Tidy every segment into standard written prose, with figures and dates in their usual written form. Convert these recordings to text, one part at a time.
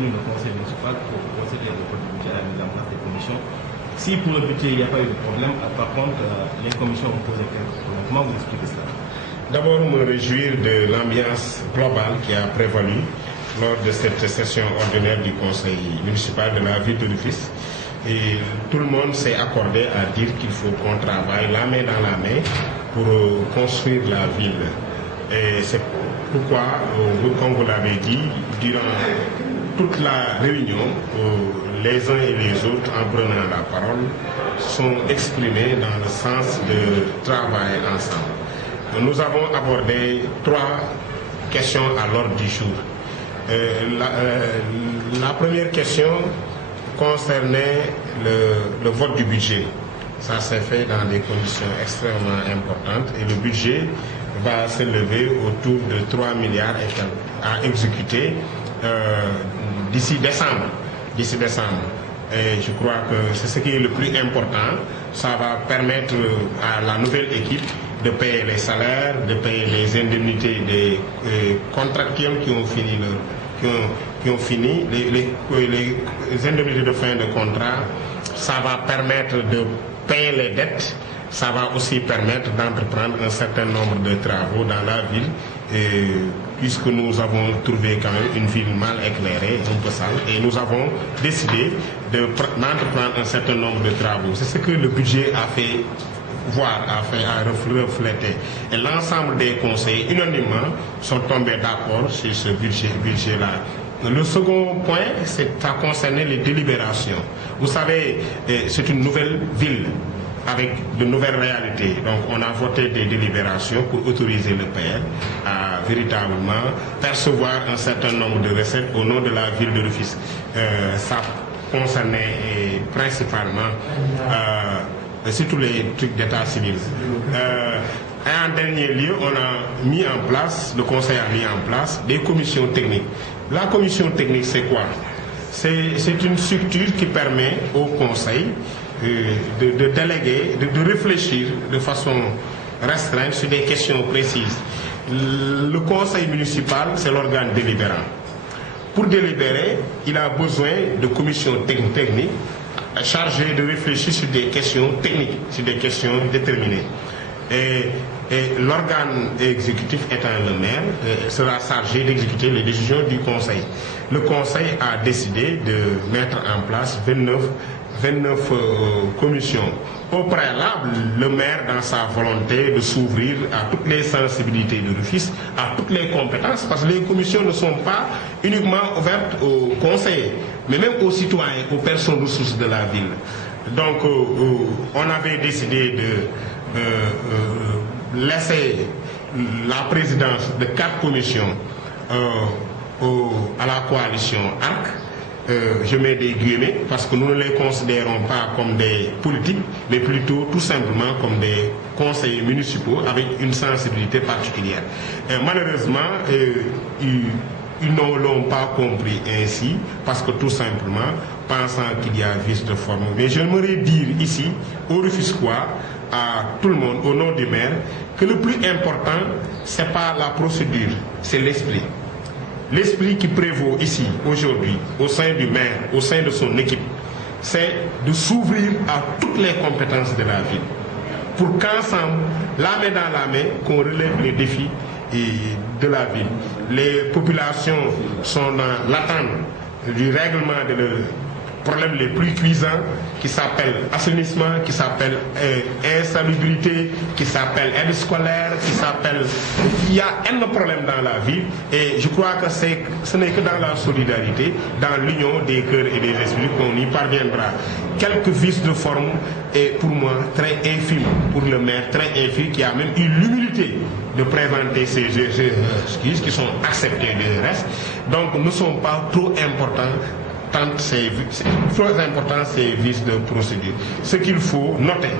tenu le conseil municipal pour procéder au budget à la mise en place des commissions. Si pour le budget il n'y a pas eu de problème, par contre les commissions ont posé quelques problèmes. Comment vous expliquez cela? D'abord, me réjouir de l'ambiance globale qui a prévalu lors de cette session ordinaire du conseil municipal de la ville de Rufisque. Et tout le monde s'est accordé à dire qu'il faut qu'on travaille la main dans la main pour construire la ville. Et c'est pourquoi, comme vous l'avez dit, durant toute la réunion, les uns et les autres, en prenant la parole, sont exprimés dans le sens de travailler ensemble. Nous avons abordé 3 questions à l'ordre du jour. La première question concernait le vote du budget. Ça s'est fait dans des conditions extrêmement importantes et le budget va s'élever autour de 3 milliards à exécuter d'ici décembre. Et je crois que c'est ce qui est le plus important. Ça va permettre à la nouvelle équipe de payer les salaires, de payer les indemnités des contractuels qui ont fini, les indemnités de fin de contrat. Ça va permettre de payer les dettes. Ça va aussi permettre d'entreprendre un certain nombre de travaux dans la ville, puisque nous avons trouvé quand même une ville mal éclairée, un peu sale, et nous avons décidé d'entreprendre un certain nombre de travaux. C'est ce que le budget a fait voir, a reflété. Et l'ensemble des conseillers, unanimement, sont tombés d'accord sur ce budget-là. Le second point, ça concernait les délibérations. Vous savez, c'est une nouvelle ville avec de nouvelles réalités. Donc on a voté des délibérations pour autoriser le PR à véritablement percevoir un certain nombre de recettes au nom de la ville de Rufisque. Ça concernait principalement surtout les trucs d'état civil. Et en dernier lieu, on a mis en place, le conseil a mis en place des commissions techniques. La commission technique, c'est quoi? C'est une structure qui permet au conseil de déléguer, de réfléchir de façon restreinte sur des questions précises. Le conseil municipal, c'est l'organe délibérant. Pour délibérer, il a besoin de commissions techniques chargées de réfléchir sur des questions techniques, sur des questions déterminées. Et l'organe exécutif étant le maire sera chargé d'exécuter les décisions du conseil. Le conseil a décidé de mettre en place 29 commissions. Au préalable, le maire, dans sa volonté de s'ouvrir à toutes les sensibilités de Rufisque, à toutes les compétences, parce que les commissions ne sont pas uniquement ouvertes aux conseillers, mais même aux citoyens, aux personnes ressources de la ville. Donc, on avait décidé de laisser la présidence de 4 commissions à la coalition ARC. Je mets des guillemets parce que nous ne les considérons pas comme des politiques, mais plutôt tout simplement comme des conseillers municipaux avec une sensibilité particulière. Malheureusement, ils ne l'ont pas compris ainsi parce que tout simplement, pensant qu'il y a vice de forme. Mais j'aimerais dire ici, aux Rufisquois, à tout le monde, au nom du maire, que le plus important, ce n'est pas la procédure, c'est l'esprit. L'esprit qui prévaut ici, aujourd'hui, au sein du maire, au sein de son équipe, c'est de s'ouvrir à toutes les compétences de la ville. Pour qu'ensemble, la main dans la main, qu'on relève les défis de la ville. Les populations sont dans l'attente du règlement de leurs problèmes les plus cuisants, qui s'appellent assainissement, qui s'appelle insalubrité, qui s'appelle aide scolaire, qui s'appelle... Il y a un problème dans la vie et je crois que ce n'est que dans la solidarité, dans l'union des cœurs et des esprits qu'on y parviendra. Quelques vices de forme est pour moi très infime, pour le maire très infime, qui a même eu l'humilité de présenter ces excuses qui sont acceptées du reste. Donc ne sont pas trop importants. Tant c'est très important ces vices de procédure. Ce qu'il faut noter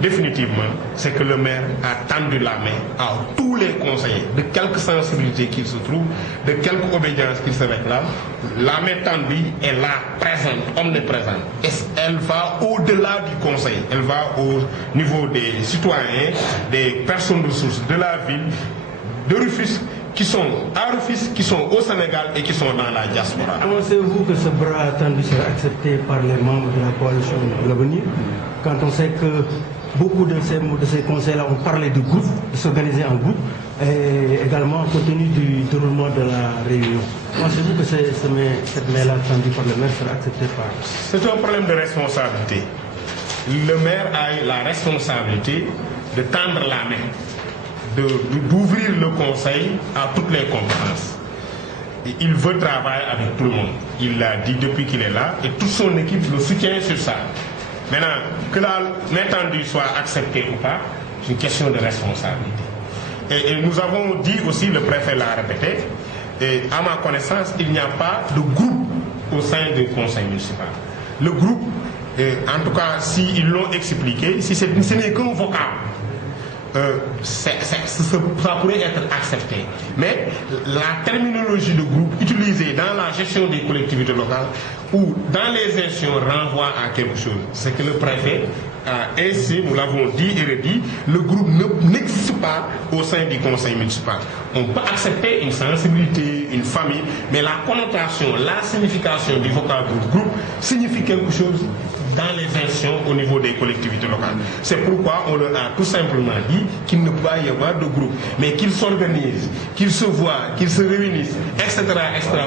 définitivement, c'est que le maire a tendu la main à tous les conseillers, de quelque sensibilité qu'ils se trouvent, de quelque obédience qu'ils se réclament. La main tendue est là, présente, omniprésente. Et elle va au-delà du conseil, elle va au niveau des citoyens, des personnes ressources de la ville, de Rufisque, qui sont à Rufisque, qui sont au Sénégal et qui sont dans la diaspora. Pensez-vous que ce bras attendu sera accepté par les membres de la coalition de l'avenir, quand on sait que beaucoup de ces conseils-là ont parlé de groupe, de s'organiser en groupe, et également compte tenu du déroulement de la réunion? Pensez-vous que cette main-là tendue par le maire sera acceptée par... C'est un problème de responsabilité. Le maire a la responsabilité de tendre la main, d'ouvrir le conseil à toutes les compétences. Et il veut travailler avec tout le monde. Il l'a dit depuis qu'il est là et toute son équipe le soutient sur ça. Maintenant, que la main tendue soit acceptée ou pas, c'est une question de responsabilité. Et nous avons dit aussi, le préfet l'a répété, et à ma connaissance, il n'y a pas de groupe au sein du conseil municipal. Le groupe, en tout cas, s'ils l'ont expliqué, si ce n'est qu'un vocal, ça pourrait être accepté. Mais la terminologie de groupe utilisée dans la gestion des collectivités locales ou dans les institutions renvoie à quelque chose. C'est que le préfet a ainsi, nous l'avons dit et redit, le groupe n'existe pas au sein du conseil municipal. On peut accepter une sensibilité, une famille, mais la connotation, la signification du vocable groupe signifie quelque chose dans les institutions au niveau des collectivités locales. C'est pourquoi on leur a tout simplement dit qu'il ne peut pas y avoir de groupe, mais qu'ils s'organisent, qu'ils se voient, qu'ils se réunissent, etc.,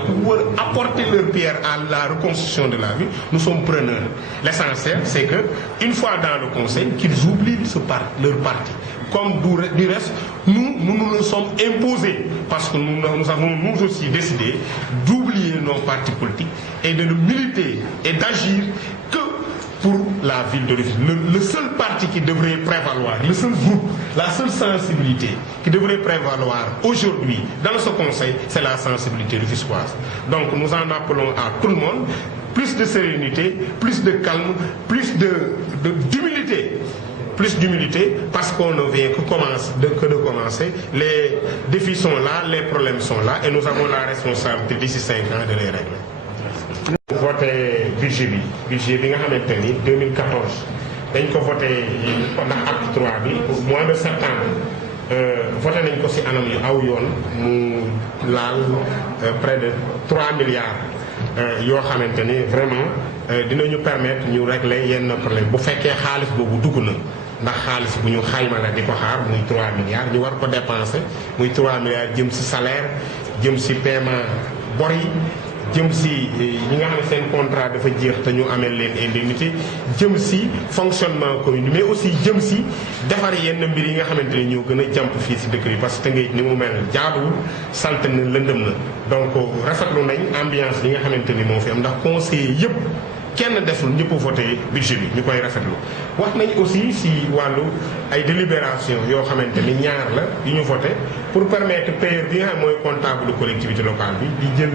pour pouvoir apporter leur pierre à la reconstruction de la vie. Nous sommes preneurs. L'essentiel, c'est que une fois dans le conseil, qu'ils oublient leur parti. Comme du reste, nous nous sommes imposés, parce que nous avons nous aussi décidé d'oublier nos partis politiques et de militer et d'agir que pour la ville de Rufisque. Le seul parti qui devrait prévaloir, le seul groupe, la seule sensibilité qui devrait prévaloir aujourd'hui dans ce conseil, c'est la sensibilité rufisquoise. Donc nous en appelons à tout le monde, plus de sérénité, plus de calme, plus d'humilité. Plus d'humilité, parce qu'on ne vient que de commencer. Les défis sont là, les problèmes sont là, et nous avons la responsabilité d'ici 5 ans de les régler. Voté budget bi nga xamante ni 2014 dañ ko voté ndax acte 3 bi au mois de septembre voté nañ ko ci anam yu aw yoon mu laal près de 3 milliards yoo xamante ni vraiment dinañu permettre ñu régler yenn problème bu fekkee xaalis boobu dugg na ndax xaalis bu ñu xayma la di ko xaar muy 3 milliards ñu war ko dépenser muy 3 milliards jëm ci salaire jëm ci paiement bor yi jëm si ñi nga xam ne seen contrat dafa jeex te ñu amee leen indemnité jëm si fonctionnement commune mais aussi jëm si defar yenn mbir yi nga xamante ne ñoo gën a jàmp fii si dëkk bi parce que Tëngéej ni mu mel jaaduwul salte na lëndëm na donc rafetlu nañ ambiance bi nga xamante ni moo fi am ndax conseiller yëpp kenn deful ñëpp voté budget bi ñu koy rafetlu wax nañ aussi si wàllu ay délibération yoo xamante ni ñaar la yu ñu voté pour permettre payeur bi nga xam mooy comptable collectivité locale bi di jël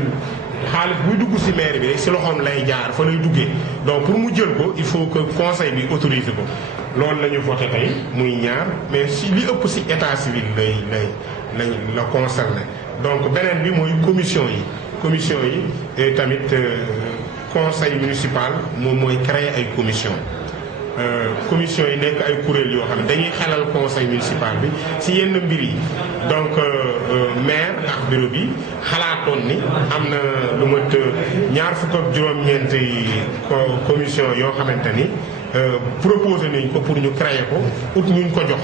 xaalis buy dugg ci maire bi rek ci loxoom lay jaar fa lay duggee donc pour mu jël ko il faut que conseil bi autorise ko loolu la ñu voté tey muy ñaar mais si li ëpp ci état civil la concerné donc beneen bi mooy commission yi tamit conseil municipal moom mooy créer ay commission yi nekk ay kuréel yoo xam ne dañuy xelal conseil municipal bi ci yenn mbir yi donc maire ak bureau bi xalaatoon ni am na lu mat ñaar fukk ak juróom-ñeenti commission yoo xamante ni proposé nañ ko pour ñu créer ko ut ñu ko jox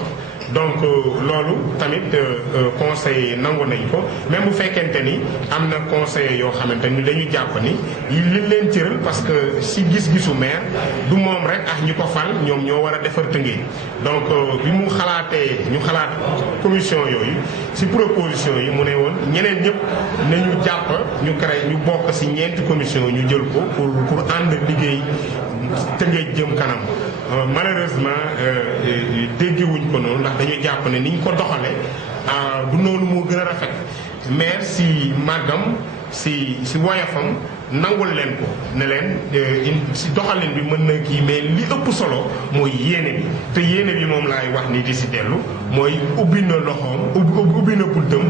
donc loolu tamit conseil nangu nañ ko même bu fekkente ni am na conseil yoo xamante ni dañu jàpp ni li leen cëral parce que si gis-gisu maire du moom rek ak ñi ko fal ñoom ñoo war a defar Tëngéej donc bi mu xalaatee ñu xalaat commission yooyu si proposition yi mu ne woon ñeneen ñëpp nañu jàpp ñu créé ñu bokk si ñeenti commission ñu jël ko pour ànd liggéey Tëngéej jëm kanam malheureusement déggiwuñ ko noonu ndax dañu jàpp ne niñ ko doxale du noonu moo gën a rafet maire si màggam si woyafam nangul leen ko ne leen si doxalin bi mën na kii mais li ëpp solo mooy yéene bi te yéene bi moom laay wax ni di si dellu mooy ubbi na loxoom ubbi na buntam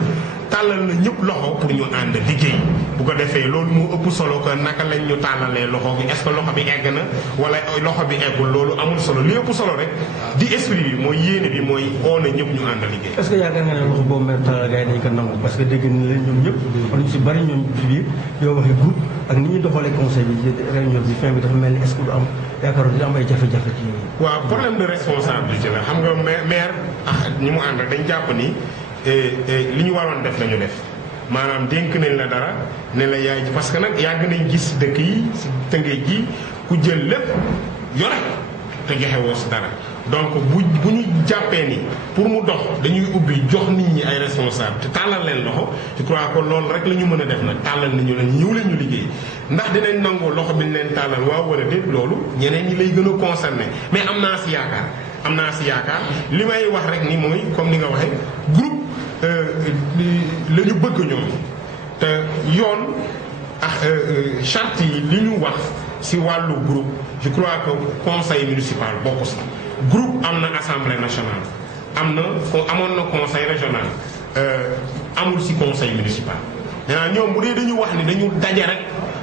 tàllal na ñëpp loxo pour ñu ànd liggéey bu ko defee loolu moo ëpp solo que naka lañ ñu tàllalee loxo gi est-ce que loxo bi egg na wala loxo bi eggul loolu amul solo li ëpp solo rek di esprit bi mooy yéene bi mooy oo na ñëpp ñu ànd liggéey. est-ce que yaakaar nga ne loxo boobu mer tàllal gars yi dañ ko nangu parce que dégg na leen ñoom ñëpp wala ñu si bari ñoom ci biir yow waxee groupe ak ni ñuy doxalee conseil bi réunion bi fin bi dafa mel ni est-ce que du am yaakaar dina am ay jafe-jafe ci waaw problème de responsabilité la xam nga maire ñi mu ànd dañ jàpp ni li ñu waroon def lañu def maanaam dénk nañ la dara ne la yaay parce que nag yàgg nañ gis dëkk yi si Tëngéej ji ku jël lépp yore te joxe woo si dara donc bu ñu jàppee ni pour mu dox dañuy ubbi jox nit ñi ay responsable te tàllal leen loxo je crois que loolu rek la ñu mën a def nag tàllal nañu leen ñëw leen ñu liggéey ndax dinañ nangoo loxo bi ñu leen tàllal waaw wala déet loolu ñeneen ñi lay gën a concerné mais am naa si yaakaar li may wax rek ni mooy comme ni nga waxee groupe la ñu bëgg ñoom te yoon ak charte yi li ñu wax si wàllu groupe je crois que conseil municipal bokk si groupe am na assemblée nationale amoon na conseil régional amul si conseil municipal maintenant ñoom bu dee dañu wax ni dañu daje rek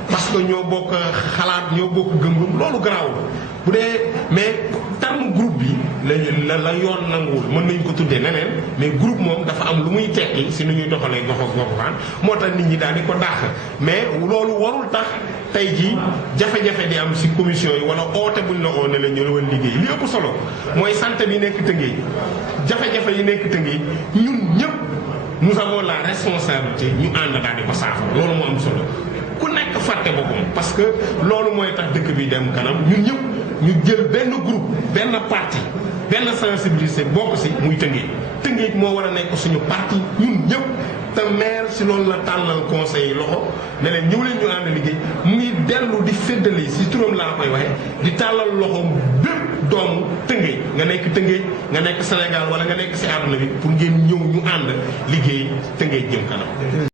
parce que ñoo bokk xalaat ñoo bokk gëm-gëm loolu garaawul bu dee mais terme groupe bi la yoon nanguwul mën nañ ko tuddee neneen mais groupe moom dafa am lu muy tekki si nu ñuy doxalee gox ak goxaan moo tax nit ñi daal di ko dàq mais loolu warul tax tey jii jafe-jafe di am si commission yi wala oote buñ la oo ne la ñu la woon liggéey li ëpp solo mooy santé bi nekk Tëngéej jafe-jafe yi nekk Tëngéej ñun ñëpp nous avons la responsabilité ñu ànd daal di ko saafara loolu moo am solo ku nekk fàtte boppam parce que loolu mooy tax dëkk bi dem kanam ñun ñëpp ñu jël benn groupe benn parti benn sensibilité bokk si muy Tëngéej moo war a nekk suñu parti ñun ñëpp te maire si loolu la tànnal conseil loxo ne leen ñëw leen ñu ànd liggéey mu ngi dellu di féddali si turam laa koy waxee di tàllal loxo bépp doomu Tëngéej nga nekk Sénégal wala nga nekk si àdduna bi pour ngeen ñëw ñu ànd liggéey Tëngéej jëm kanam